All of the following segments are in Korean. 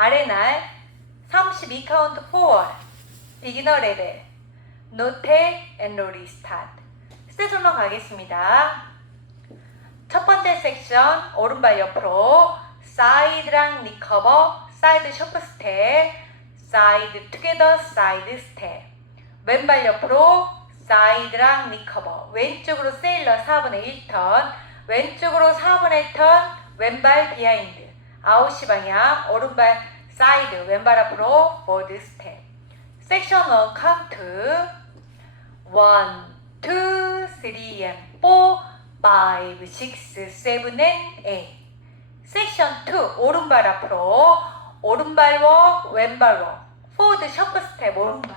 아레날 32 카운트 4 비기너 레벨 노테 앤로 리 스타트 스테이션로 가겠습니다. 첫 번째 섹션 오른발 옆으로 사이드랑 리커버 사이드 셔프 스텝 사이드 투게더 사이드 스텝. 왼발 옆으로 사이드랑 리커버. 왼쪽으로 세일러 4분의 1턴 왼쪽으로 4분의 턴 왼발 비하인드 아웃시 방향 오른발 사이드 왼발 앞으로 포드 스텝 섹션 1 카운트 1, 2, 3 and 4 5, 6, 7 and 8 섹션 2 오른발 앞으로 오른발 워 왼발 워 포드 셔프 스텝 오른발.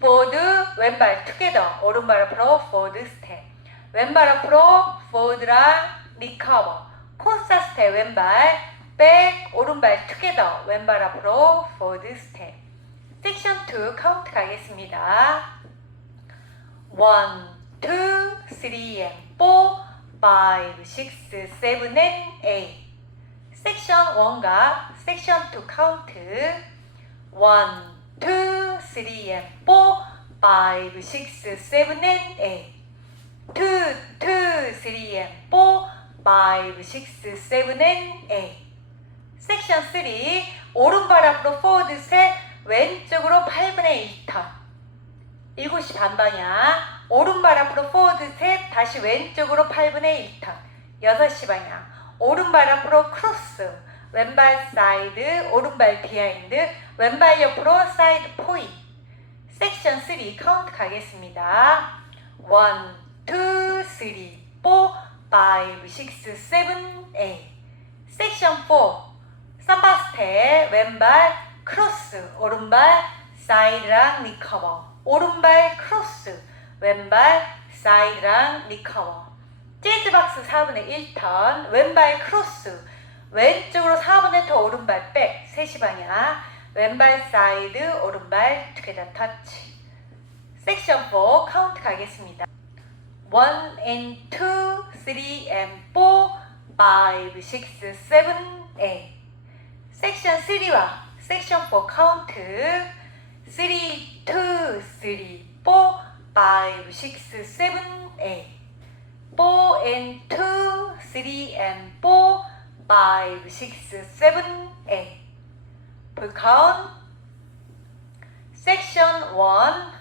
포드 왼발 투게더 오른발 앞으로 포드 스텝 왼발 앞으로 포드랑 리커버 코사 스텝 왼발 백 오른발 투게더 왼발 앞으로 포드 스텝 섹션 2 카운트 가겠습니다. 1, 2, 3 and 4 5, 6, 7 and 8 섹션 1과 섹션 2 카운트 1, 2, 3 and 4 5, 6, 7 and 8 2, 2, 3 and 4 5, 6, 7 and 8 섹션 3 오른발 앞으로 포워드 셋 왼쪽으로 8분의 1턴 7시 반 방향 오른발 앞으로 포워드 셋 다시 왼쪽으로 8분의 1턴 6시 방향 오른발 앞으로 크로스 왼발 사이드 오른발 비하인드 왼발 옆으로 사이드 포이 섹션 3 카운트 가겠습니다. 1, 2, 3, 4, 5, 6, 7, 8 섹션 4 삼바 스텝 왼발 크로스 오른발 사이드랑 리커버. 오른발 크로스 왼발 사이드랑 리커버. 재즈박스 4분의 1턴 왼발 크로스. 왼쪽으로 4분의 터 오른발 백. 3시 방향 왼발 사이드 오른발 투게더 터치 섹션 4 카운트 가겠습니다. 1 and 2 3 and 4 5 6 7 8 섹션 3와 섹션 4 카운트 3, 2, 3, 4, 5, 6, 7, 8 4 and 2, 3 and 4, 5, 6, 7, 8 불카운 섹션 1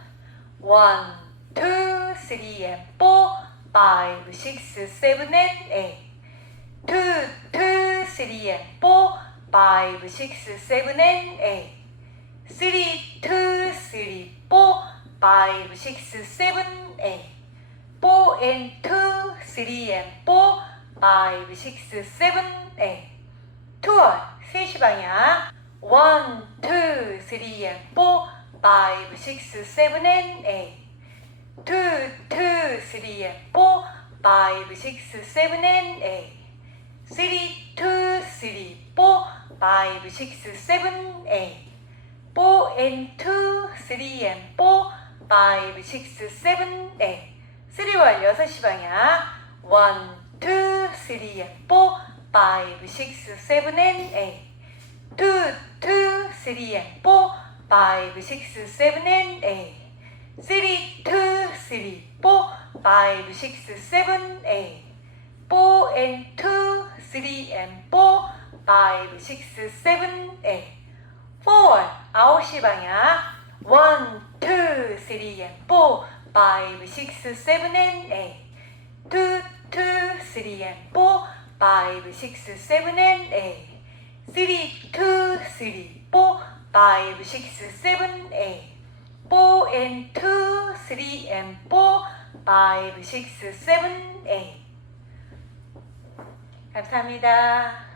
1, 2, 3 and 4, 5, 6, 7 and 8 2, 2, 3 and 4, 5, 6, 7 and 8 3, 2, 3, 4, 5, 6, 7, 8 4 and 2, 3 and 4, 5, 6, 7, 8 투어 3시 방향 1, 2, 3 and 4, 5, 6, 7 and 8 2, 2, 3 and 4, 5, 6, 7 and 8 3, 2, 3, 4, 5, 6, 7, 8 4 and 2, 3 and 4, 5, 6, 7, 8 3와 6시 방향 1, 2, 3 and 4, 5, 6, 7 and 8 2, 2, 3 and 4, 5, 6, 7 and 8 3, 2, 3, 4, 5, 6, 7, 8 4 and 2, 3 and 4, 5, 6, 7, 8 4, 9시 방향 1, 2, 3 and 4, 5, 6, 7 and 8 2, 2, 3 and 4, 5, 6, 7 and 8 3, 2, 3, 4, 5, 6, 7, 8 4 and 2, 3 and 4, 5, 6, 7, 8 감사합니다.